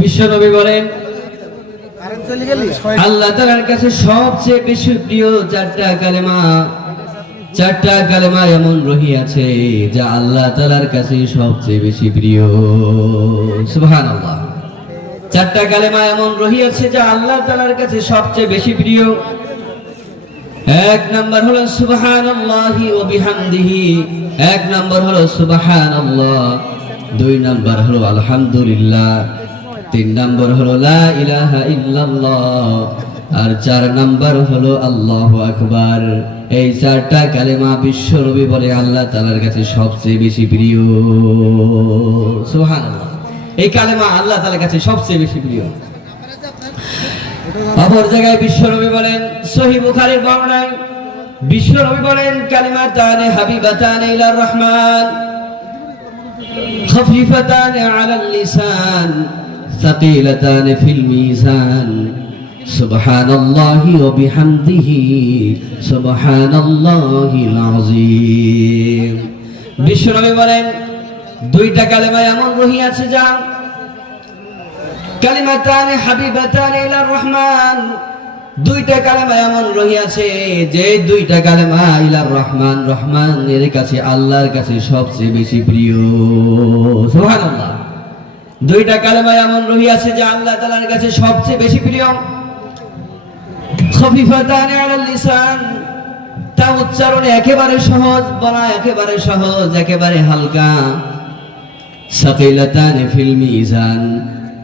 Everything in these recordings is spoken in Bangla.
বিশ্বনবী বলেন আল্লাহ তালার কাছে সবচেয়ে বেশি প্রিয় চারটা কালেমা। চারটা কালেমা এমন রহিয়াছে যা আল্লাহ তালার কাছে সবচেয়ে বেশি প্রিয়। আল্লাহ চারটা কালেমা এমন রহিয়াছে যা আল্লাহ তালার কাছে সবচেয়ে বেশি প্রিয়। এক নাম্বার হলো সুবহান আল্লাহি ও বিহামদিহি। এক নাম্বার হলো সুবহান আল্লাহ দুই নাম্বার হলো আলহামদুলিল্লাহ, তিন নাম্বার হলো লা ইলাহা ইল্লাল্লাহ, আর চার নাম্বার হলো আল্লাহু আকবার। এই চারটা কালেমা বিশ্ব নবী বলে আল্লাহ তাআলার কাছে সবচেয়ে বেশি প্রিয়। সুবহানাল্লাহ। এই কালেমা আল্লাহ তাআলার কাছে সবচেয়ে বেশি প্রিয়। অপর জায়গায় বিশ্বনবী বলেন, সহি বুখারীর বর্ণনায় বিশ্বনবী বলেন কালিমাতানে হাবিবাতানে ইলার রহমান। خفيفتان على اللسان ثقيلتان في الميزان سبحان الله وبحمده سبحان الله العظيم বিশ্বনবী বলেন দুইটা কালেমা এমন রহিয়াছে যা কালিমাতানে হাবিবাতানে ইলার রহমান দুইটা কালেমা এমন রহিয়াছে যে দুইটা কালেমা ইলার রহমান, রহমানের কাছে, আল্লাহর কাছে সবচেয়ে বেশি প্রিয়। দুইটা কালেমা এমন রহিয়াছে যে আল্লাহ তাআলার কাছে সবচেয়ে বেশি প্রিয়। তা উচ্চারণে একেবারে সহজ, বলা একেবারে সহজ, একেবারে হালকা। সাকিলাতানে ফিল মিজান।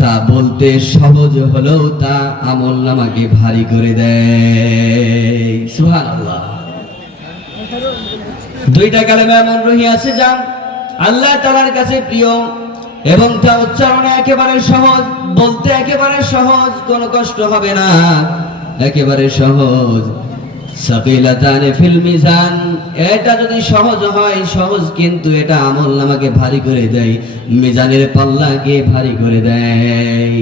তা বলতে সহজ হলেও তা আমল নামাকে ভারী করে দেয়। সুবহানাল্লাহ। দুইটা কালেমা এমন রহিয়াছে যা আল্লাহ তাআলার কাছে প্রিয় এবং তা উচ্চারণে একেবারে সহজ, বলতে একেবারে সহজ, কোনো কষ্ট হবে না। একেবারে সহজ। এটা যদি সহজ হয়, সহজ কিন্তু এটা আমল নামাকে ভারী করে দেয়, মিজানের পাল্লাকে ভারী করে দেয়।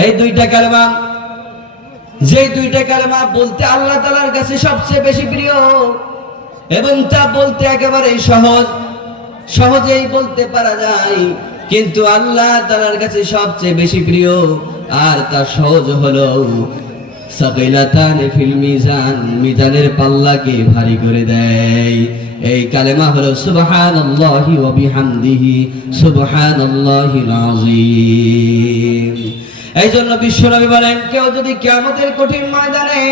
এই দুইটা কালেমা, যে দুইটা কালেমা বলতে আল্লাহ তাআলার কাছে সবচেয়ে বেশি প্রিয়। এবং তা বলতে একেবারে সহজ। সহজেই বলতে পারা যায়, কিন্তু আল্লাহ তাআলার কাছে সবচেয়ে বেশি প্রিয়, আর তা সহজ হলো সাকিলাতান ফিল মিজান, মিজানের পাল্লাকে ভারী করে দেয়। এই কালেমা হলো সুবহানাল্লাহি ওয়া বিহামদিহি, সুবহানাল্লাহিল আযীম। এই জন্য বিশ্বনবী বলেন, কেউ যদি কিয়ামতের কঠিন ময়দানে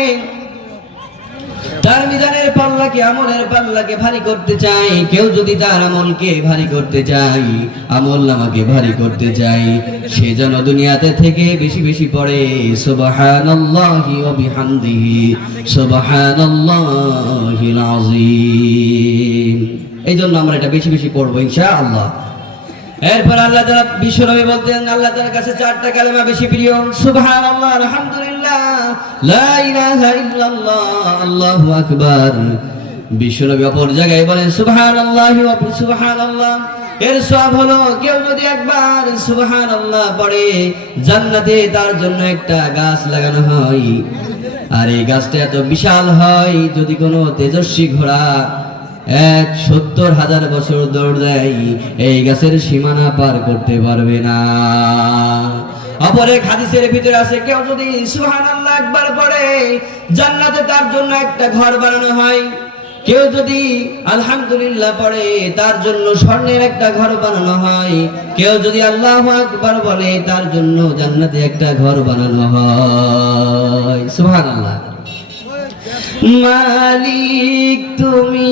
তার মিজানের পাল্লাকে, আমলের পাল্লাকে ভারী করতে চাই কেউ যদি তার আমলকে ভারী করতে চাই আমল নামাকে ভারী করতে চাই সে যেন দুনিয়াতে থেকে বেশি বেশি পড়ে। সুবহানাল্লাহি ওয়া বিহামদিহি, সুবহানাল্লাহিল আযীম। এই জন্য আমরা এটা বেশি বেশি পড়ব ইনশাআল্লাহ। এরপর আল্লাহ তাআলা বিশ্বনবী বলতেন আল্লাহ তাআলার কাছে চারটা কালেমা বেশি প্রিয়। সুবহানাল্লাহ আলহামদুলিল্লাহ। লা ইলাহা ইল্লাল্লাহ আল্লাহু আকবার। বিশ্বনবী অপর জায়গায় বলেন সুবহানাল্লাহি ওয়া সুবহানাল্লাহ। এর সব হলো কেউ যদি একবার সুবহানাল্লাহ পড়ে জান্নাতে তার জন্য একটা গাছ লাগানো হয়। আর এই গাছটা এত বিশাল হয় যদি কোনো তেজস্বী ঘোড়া এক সত্তর হাজার বছর দৌড় দেয়, এই গাছের সীমানা পার করতে পারবে না। অপর এক হাদিসের ভিতরে আছে, কেউ যদি সুবহানাল্লাহ একবার পড়ে, জান্নাতে তার জন্য একটা ঘর বানানো হয়। কেউ যদি আলহামদুলিল্লাহ পড়ে, তার জন্য স্বর্ণের একটা ঘর বানানো হয়। কেউ যদি আল্লাহ আকবার বলে, তার জন্য জান্নাতে একটা ঘর বানানো হয়। সুবহানাল্লাহ। মালিক তুমি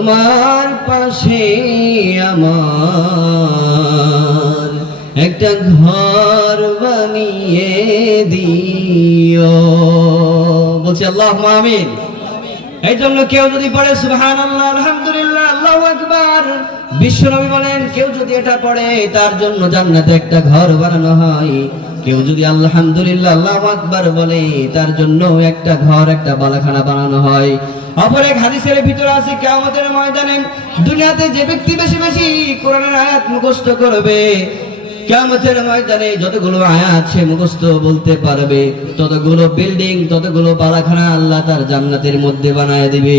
তোমার পাশে আমার একটা ঘর বানিয়ে দিও। বলছি আল্লাহ আমিন। এই জন্য কেউ যদি পড়ে সুবহান আল্লাহ আলহামদুলিল্লাহ, আল্লাহ আকবার। বিশ্বনবী বলেন, কেউ যদি এটা পড়ে, তার জন্য জান্নাতে একটা ঘর বানানো হয়। কেউ যদি আলহামদুলিল্লাহ আল্লাহ আকবার বলে, তার জন্য একটা ঘর, একটা বালাখানা বানানো হয়। অপর এক হাদিসের ভিতরে আছে, কিয়ামতের ময়দানে দুনিয়াতে যে ব্যক্তি বেশি বেশি কোরআনের আয়াত মুখস্থ করবে, কিয়ামতের ময়দানে যতগুলো আয়াত সে মুখস্থ বলতে পারবে, ততগুলো বিল্ডিং, ততগুলো বালাখানা আল্লাহ তার জান্নাতের মধ্যে বানায় দিবে।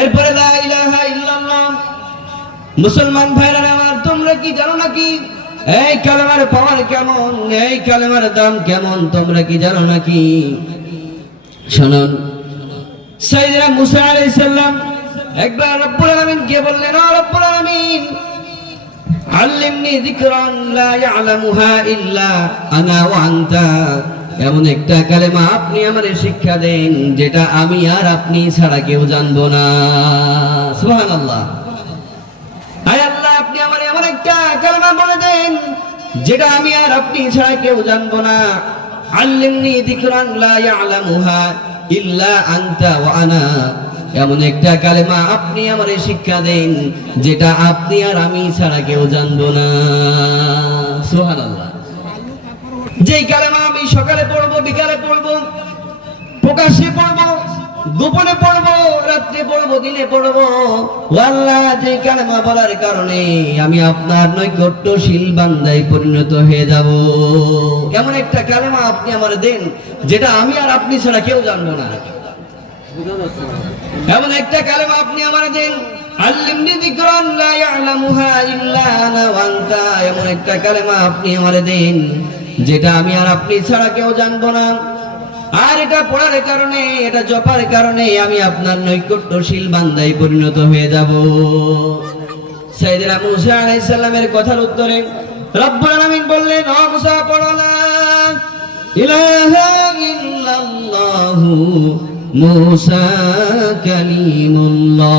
এরপরে মুসলমান ভাইরা আমার, তোমরা কি জানো নাকি এই কালেমার পাওয়ার কেমন? এই কালেমার দাম কেমন? তোমরা কি জানো নাকি? শুনুন। সাইয়েদনা মুসা সালাম একবার রব্বুল আলামিন কে বললেন রব্বুল আলামিন, আল্লিমনি লা ইয়ালামুহা ইল্লা আনা ওয়া আনতা। এমন একটা কালেমা আপনি আমারে শিক্ষা দেন, যেটা আমি আর আপনি ছাড়া কেউ জানব না। সুবহানাল্লাহ। আয় আল্লাহ, আপনি আমার এমন একটা কালেমা বলে দেন যেটা আমি আর আপনি ছাড়া কেউ জানব না। আল্লিমনি লা ইল্লা আনতা ওয়া আনা। এমন একটা কালেমা আপনি আমারে শিক্ষা দেন, যেটা আপনি আর আমি ছাড়া কেউ জানব না। সুবহানাল্লাহ। যেই কালেমা আমি সকালে পড়ব, বিকালে পড়ব, প্রকাশ্যে পড়ব গোপনে পড়ব, রাত্রে পড়ব, দিনে পড়ব। আল্লাহ যে কালেমা বলার কারণে আমি আপনার নৈকট্যশীল বান্দায় পরিণত হয়ে যাব। এমন একটা কালেমা আপনি আমার দেন, যেটা আমি আর আপনি ছাড়া কেউ জানব না। এমন একটা কালেমা আপনি আমার দেন এমন একটা কালেমা আপনি আমার দেন, যেটা আমি আর আপনি ছাড়া কেউ জানব না। আর এটা পড়ার কারণে, এটা জপার কারণে আমি আপনার নৈকট্যশীল বান্দায় পরিণত হয়ে যাব। সাইয়েদনা মুসা আলাইহিস সালামের কথার উত্তরে রব্বুল আলামিন বললেন, ও মুসা, পড়ো না। ইলাহা ইল্লাল্লাহু মুসা কালিমুল্লাহ।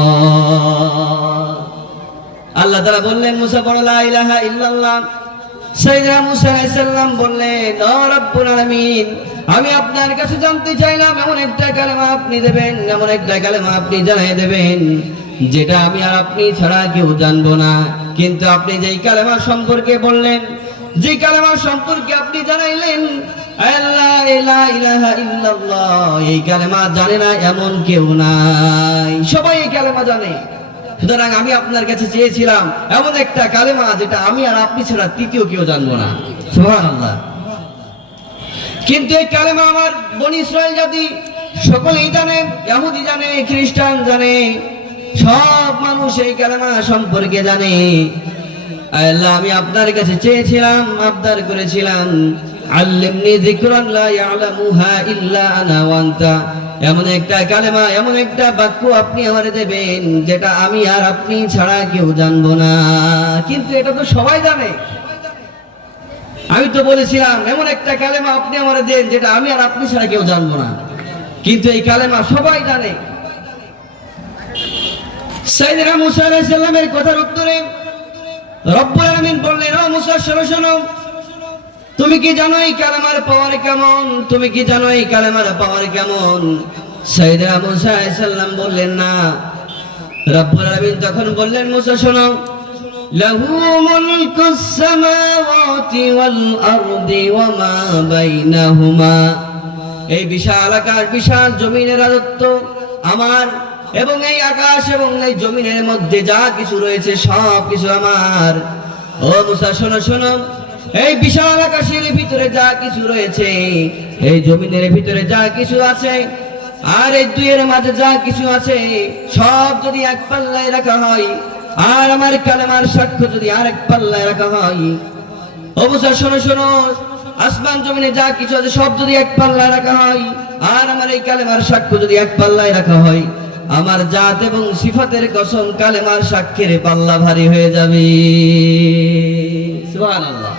আল্লাহ তাআলা বললেন, মুসা, পড়ো লা ইলাহা ইল্লাল্লাহ। সাইয়েদনা মুসা আলাইহিস বললেন রব্বুল আলামিন, আমি আপনার কাছে জানতে চাইলাম, এমন একটা কালেমা আপনি দেবেন, এমন একটা কালেমা আপনি জানাই দেবেন, যেটা আমি আর আপনি ছাড়া কেউ জানব না। কিন্তু আপনি যেই কালেমা সম্পর্কে বললেন যে কালেমা সম্পর্কে আপনি জানাইলেন এই কালেমা জানে না এমন কেউ নাই। সবাই এই কালেমা জানে। সুতরাং আমি আপনার কাছে চেয়েছিলাম, এমন একটা কালেমা যেটা আমি আর আপনি ছাড়া তৃতীয় কেউ জানব না। কিন্তু এই কালেমা আমার বনি ইসরায়েল জাতি সকলেই জানে ইহুদি জানে, খ্রিস্টান জানে, সব মানুষ এই কালেমা সম্পর্কে জানে। আল্লাহ, আমি আপনার কাছে চেয়েছিলাম, আবদার করেছিলাম, আল্লিমনি যিকরান ইয়ালামুহা ইল্লা আনা এমন একটা কালেমা, এমন একটা বাক্য আপনি আমারে দেবেন, যেটা আমি আর আপনি ছাড়া কেউ জানব না। কিন্তু এটা তো সবাই জানে। আমি তো বলেছিলাম, এমন একটা কালেমা আপনি আমার দেন, যেটা আমি আর আপনি ছাড়া কেউ জানব না। কিন্তু এই কালেমা সবাই জানে। সাইদিনা মুসা আলাইহিস সালামের কথার উত্তরে রব্বুল আলামিন বললেন, ও মুসা, শোনো শোনো। তুমি কি জানো এই কালেমার পাওয়ার কেমন তুমি কি জানো এই কালেমার পাওয়ার কেমন সাইদিনা মুসা আলাইহিস সালাম বললেন না রব্বুল আলামিন তখন বললেন মুসা শোনো له ملك السماوات والأرض وما بينهما এই বিশাল আকাশ বিশাল জমিনের রাজত্ব আমার এবং এই আকাশ এবং এই জমিনের মধ্যে যা কিছু রয়েছে সব কিছু আমার ও মুসা শোনো শোনো এই বিশাল আকাশের ভিতরে যা কিছু রয়েছে, এই জমিনের ভিতরে যা কিছু আছে, আর এই দুইয়ের মাঝে যা কিছু আছে, সব যদি এক পাল্লায় রাখা হয়, আর আমার কালেমার সাক্ষ্য যদি আর এক পাল্লায় রাখা হয়। অবসর, শোনো শোনো, আসমান, জমিনে যা কিছু আছে, সব যদি এক পাল্লায় রাখা হয়, আর আমার এই কালেমার সাক্ষ্য যদি এক পাল্লায় রাখা হয়, আমার জাত এবং সিফাতের কসম কালেমার সাক্ষের পাল্লা ভারী হয়ে যাবে। সুবহানাল্লাহ।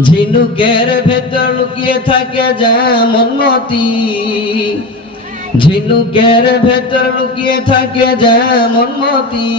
ঝিনুকের ভেতর লুকিয়ে থাকে যেমন মতি। ঝিনুকের ভেতর লুকিয়ে থাকে যেমন মতি।